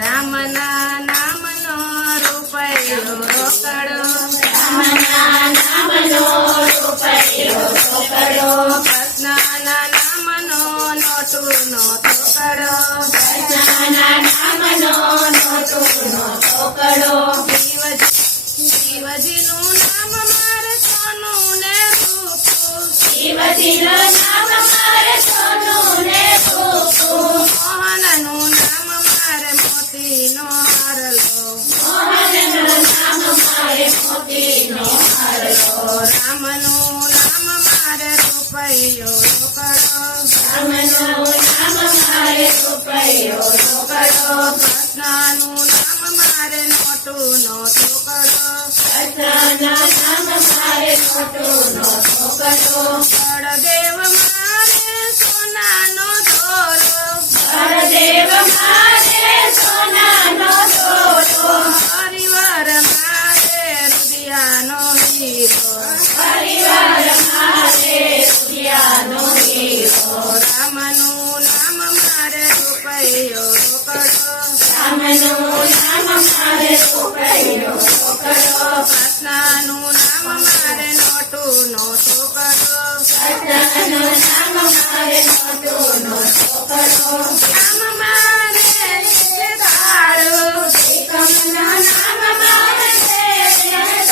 રામના નામનો રૂપિયો રોકડો, રામના નામનો રૂપિયો રોકડો, કૃષ્ણના નામનો નોટુનો તોકડો, કૃષ્ણના નામનો નોટુનો તોકડો, શિવજીનું નામ મારે સોનું ને રૂપું, શિવજીનું નામ મારે સોનું ને રૂપું, મોહનનું નામ મારે મોતીનો હારલો, મોહનનું નામ મારે મોતીનો હારલો, રામનું નામ મારે રૂપિયો રોકડો, રામનું નામ મારે રૂપિયો રોકડો, કૃષ્ણનું નામ મારે નોટુનો તોકડો, કૃષ્ણના નામ મારે નોટુનો તોકડો, બળદેવ મારે સોનાનો દોરો, બળદેવ મારે સોનાનો દોરો, હરિવાર મારે રુદિયાનો હીરો, પરિવાર મારે રૂપિયાનો હીરો, રામનું નામ મારે રૂપિયો રોકડો, રામનું નામ મારે રૂપિયો રોકડો, કૃષ્ણનું નામ મારે નોટુનો તોકડો, કૃષ્ણનું નામ મારે નોટુનો તોકડો, નામ મારે તારું, એકમના નામ મારે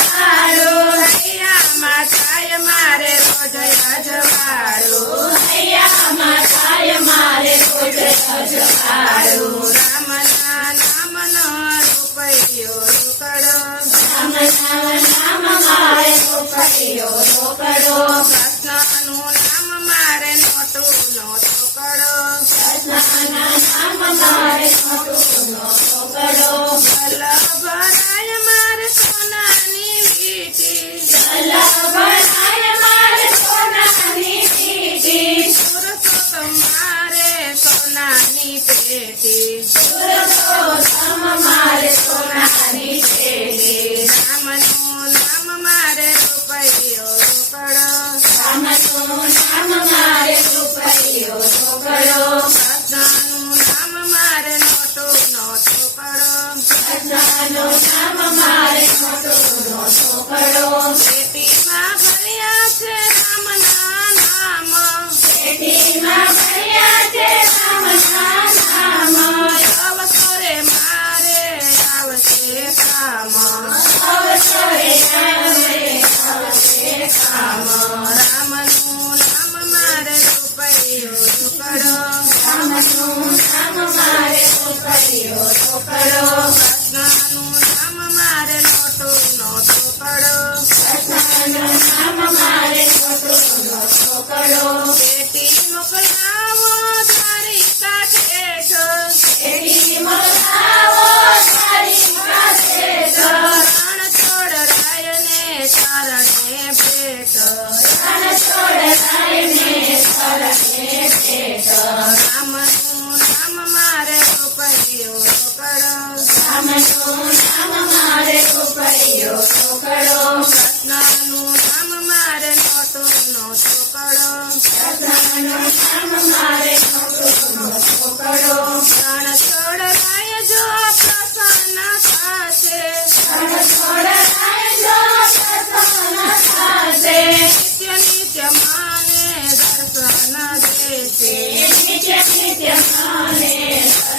તારું, હૈયામાં થાય મારે રોજ અજવાળું, હૈયામાં થાય મારે રોજ અજવાળું, રામના નામનો રૂપિયો રોકડો, રામના નામ મારે રૂપિયો રોકડો, કૃષ્ણનું નામ મારે નોટુનો તોકડો, કૃષ્ણના નામ મારે નોટુનો તોકડો, વલ્લભરાય મારે સોનાની વીંટી, વલ્લભરાય મારે સોનાની વીંટી, પુરુષોત્તમ મારે સોનાની પેટી, પુરુષોત્તમ મારે સોનાની પેટી, રામનું નામ મારે રૂપિયો રોકડો, રામનું નામ મારે રૂપિયો રોકડો, કૃષ્ણનું નામ મારે નોટુનો તોકડો, કૃષ્ણનું નામ મારે નોટુનો તોકડો, પેટીમાં ભર્યા છે રામના નામ, પેટીમાં ભર્યા છે રામના નામ, અવસરે મારે આવશે કામ, અવસરે આવે આવશે કામ, રામનું નામ મારે રૂપિયો રોકડો, રામનું નામ મારે રૂપિયો રોકડો, કૃષ્ણનું નામ મારે નોટુનો તોકડો, કૃષ્ણનું નામ મારે નોટુનો તોકડો, પેટી મોકલાવો દ્વારિકા ઠેઠ, પેટી મોકલાવો દ્વારિકા ઠેઠ, રણ છોડ રાયને ચરણે ભેટ, રણછોડરાયને શરણે ભેટ, રામનું નામ મારે રૂપિયો રોકડો, રામનું નામ મારે રૂપિયો રોકડો, કૃષ્ણનું નામ મારે નોટુનો તોકડો, કૃષ્ણનું નામ મારે નોટુનો તોકડો, રણ છોડ રાય જો પ્રસન્ન થશે, રણછોડરાય જો પ્રસન્ન થશે, નિત્ય નિત્ય માને દર્શન દેશે, નિત્ય નિત્ય માને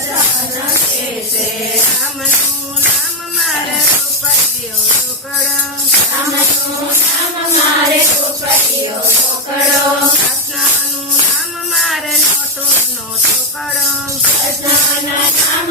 દર્શન દેશે, રામનું નામ મારે રૂપિયો રોકડો, રામનું નામ મારે રૂપિયો રોકડો, કૃષ્ણનું નામ મારે નોટુનો તોકડો, કૃષ્ણના નામ